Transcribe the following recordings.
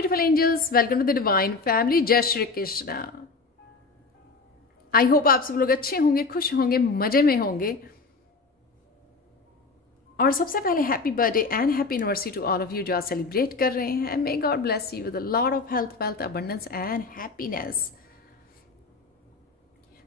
beautiful angels, welcome to the divine family. जय Shri Krishna. I hope आप सब लोग अच्छे होंगे, खुश होंगे, मजे में होंगे। और सबसे पहले happy birthday and happy anniversary to all of you जो आज सेलिब्रेट कर रहे हैं। May God bless you with a lot of health, wealth, abundance and happiness.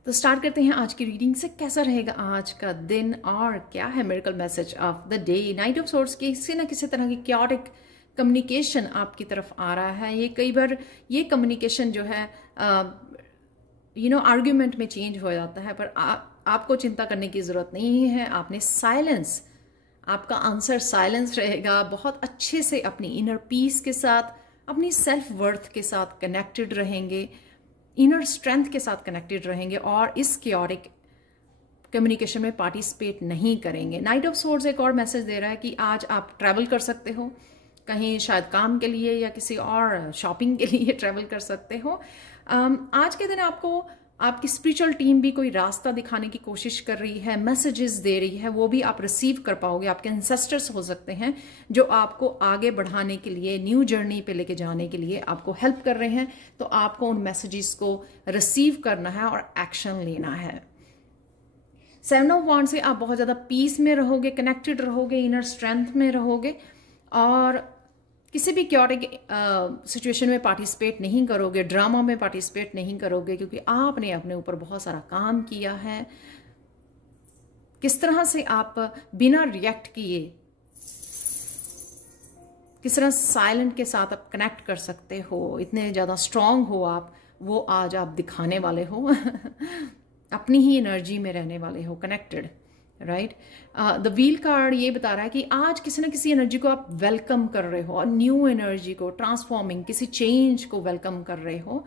तो स्टार्ट करते हैं आज की रीडिंग से। कैसा रहेगा आज का दिन और क्या है miracle message of the day. Night of swords की किसी न किसी तरह की क्योटिक कम्युनिकेशन आपकी तरफ आ रहा है। ये कई बार ये कम्युनिकेशन जो है आर्ग्यूमेंट में चेंज हो जाता है, पर आपको चिंता करने की ज़रूरत नहीं है। आपने साइलेंस, आपका आंसर साइलेंस रहेगा। बहुत अच्छे से अपनी इनर पीस के साथ, अपनी सेल्फ वर्थ के साथ कनेक्टेड रहेंगे, इनर स्ट्रेंथ के साथ कनेक्टेड रहेंगे और इस क्योटिक कम्युनिकेशन में पार्टिसिपेट नहीं करेंगे। नाइट ऑफ सोर्ड्स एक और मैसेज दे रहा है कि आज आप ट्रैवल कर सकते हो, कहीं शायद काम के लिए या किसी और शॉपिंग के लिए ट्रैवल कर सकते हो। आज के दिन आपको आपकी स्पिरिचुअल टीम भी कोई रास्ता दिखाने की कोशिश कर रही है, मैसेजेस दे रही है, वो भी आप रिसीव कर पाओगे। आपके एंसेस्टर्स हो सकते हैं जो आपको आगे बढ़ाने के लिए, न्यू जर्नी पे लेके जाने के लिए आपको हेल्प कर रहे हैं। तो आपको उन मैसेजेस को रिसीव करना है और एक्शन लेना है। 7 ऑफ वांड से आप बहुत ज़्यादा पीस में रहोगे, कनेक्टेड रहोगे, इनर स्ट्रेंथ में रहोगे और किसी भी क्योटिक सिचुएशन में पार्टिसिपेट नहीं करोगे, ड्रामा में पार्टिसिपेट नहीं करोगे, क्योंकि आपने अपने ऊपर बहुत सारा काम किया है। किस तरह से आप बिना रिएक्ट किए, किस तरह साइलेंट के साथ आप कनेक्ट कर सकते हो, इतने ज़्यादा स्ट्रांग हो आप, वो आज आप दिखाने वाले हो। अपनी ही एनर्जी में रहने वाले हो, connected, right. The wheel card ये बता रहा है कि आज किसी न किसी एनर्जी को आप वेलकम कर रहे हो और न्यू एनर्जी को, ट्रांसफॉर्मिंग किसी चेंज को वेलकम कर रहे हो,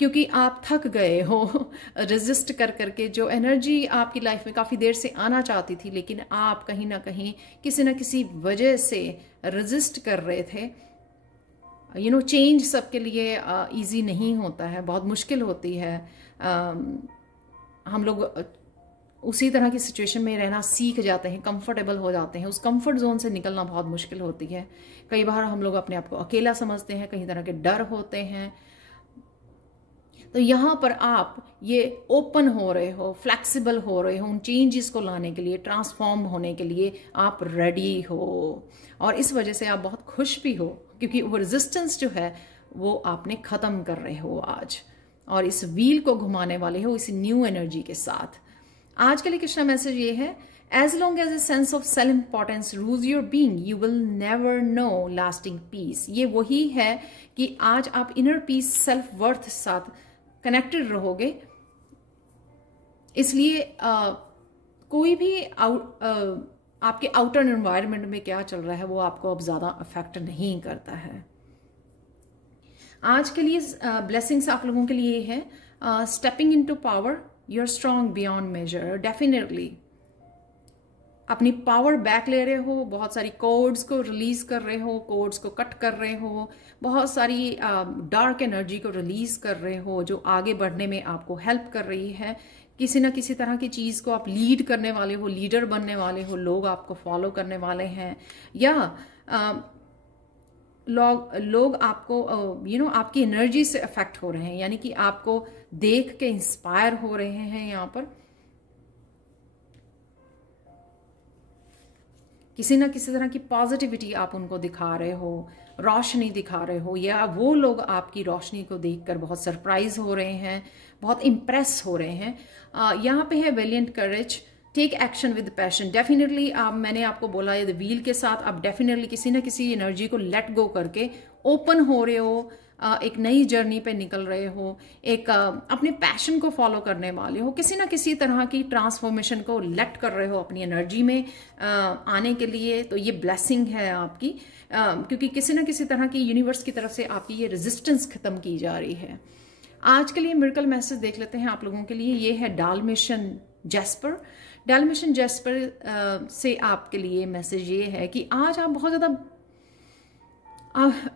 क्योंकि आप थक गए हो रेजिस्ट कर करके। जो एनर्जी आपकी लाइफ में काफ़ी देर से आना चाहती थी, लेकिन आप कहीं ना कहीं किसी न किसी वजह से रेजिस्ट कर रहे थे। चेंज सबके लिए ईजी नहीं होता है, बहुत मुश्किल होती है। हम लोग उसी तरह की सिचुएशन में रहना सीख जाते हैं, कंफर्टेबल हो जाते हैं। उस कंफर्ट जोन से निकलना बहुत मुश्किल होती है। कई बार हम लोग अपने आप को अकेला समझते हैं, कई तरह के डर होते हैं। तो यहाँ पर आप ये ओपन हो रहे हो, फ्लेक्सिबल हो रहे हो, उन चेंजेस को लाने के लिए, ट्रांसफॉर्म होने के लिए आप रेडी हो। और इस वजह से आप बहुत खुश भी हो, क्योंकि वो रेजिस्टेंस जो है वो आपने ख़त्म कर रहे हो आज, और इस व्हील को घुमाने वाले हो इस न्यू एनर्जी के साथ। आज के लिए कृष्णा मैसेज ये है, as long as a sense of self importance rules your being you will never know lasting peace. ये वही है कि आज आप इनर पीस, सेल्फ वर्थ के साथ कनेक्टेड रहोगे। इसलिए कोई भी आपके आउटर एनवायरनमेंट में क्या चल रहा है वो आपको अब ज्यादा अफेक्ट नहीं करता है। आज के लिए ब्लेसिंग्स आप लोगों के लिए है, stepping into power, you are strong beyond measure. Definitely अपनी पावर बैक ले रहे हो, बहुत सारी कोड्स को रिलीज कर रहे हो, कोड्स को कट कर रहे हो, बहुत सारी डार्क एनर्जी को रिलीज कर रहे हो जो आगे बढ़ने में आपको हेल्प कर रही है। किसी ना किसी तरह की चीज़ को आप लीड करने वाले हो, लीडर बनने वाले हो, लोग आपको फॉलो करने वाले हैं, या लोग आपको आपकी एनर्जी से अफेक्ट हो रहे हैं, यानी कि आपको देख के इंस्पायर हो रहे हैं। यहाँ पर किसी ना किसी तरह की पॉजिटिविटी आप उनको दिखा रहे हो, रोशनी दिखा रहे हो, या वो लोग आपकी रोशनी को देखकर बहुत सरप्राइज हो रहे हैं, बहुत इम्प्रेस हो रहे हैं। यहाँ पे है valiant courage, take action with passion. Definitely मैंने आपको बोला ये व्हील के साथ आप डेफिनेटली किसी न किसी एनर्जी को लेट गो करके ओपन हो रहे हो, एक नई जर्नी पे निकल रहे हो, एक अपने पैशन को फॉलो करने वाले हो, किसी ना किसी तरह की ट्रांसफॉर्मेशन को लेट कर रहे हो अपनी एनर्जी में आने के लिए। तो ये ब्लेसिंग है आपकी, क्योंकि किसी ना किसी तरह की यूनिवर्स की तरफ से आपकी ये रेजिस्टेंस खत्म की जा रही है। आज के लिए मिरेकल मैसेज देख लेते हैं आप लोगों के लिए। ये है डाल्मेशियन जैस्पर। डाल्मेशियन जैस्पर से आपके लिए मैसेज ये है कि आज आप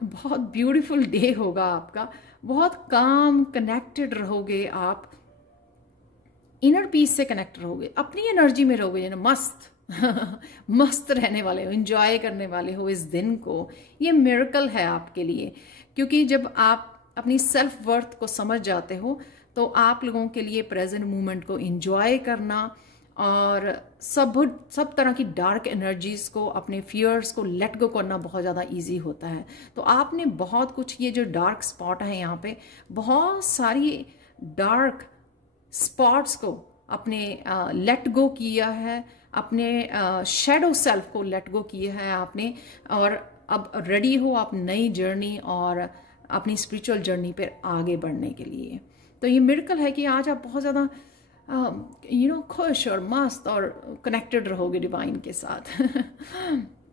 बहुत ब्यूटीफुल डे होगा आपका, बहुत काम कनेक्टेड रहोगे आप, इनर पीस से कनेक्ट रहोगे, अपनी एनर्जी में रहोगे, मस्त मस्त रहने वाले हो, एंजॉय करने वाले हो इस दिन को। ये मिरेकल है आपके लिए, क्योंकि जब आप अपनी सेल्फ वर्थ को समझ जाते हो तो आप लोगों के लिए प्रेजेंट मोमेंट को एंजॉय करना और सब तरह की डार्क एनर्जीज को, अपने फियर्स को लेट गो करना बहुत ज़्यादा इजी होता है। तो आपने बहुत कुछ, ये जो डार्क स्पॉट है यहाँ पे, बहुत सारी डार्क स्पॉट्स को अपने लेट गो किया है, अपने शेडो सेल्फ को लेट गो किया है आपने, और अब रेडी हो आप नई जर्नी और अपनी स्पिरिचुअल जर्नी पर आगे बढ़ने के लिए। तो ये मिरेकल है कि आज आप बहुत ज़्यादा खुश और मस्त और कनेक्टेड रहोगे डिवाइन के साथ।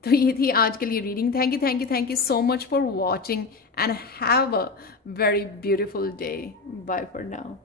तो ये थी आज के लिए reading. Thank you so much for watching and have a very beautiful day. Bye for now.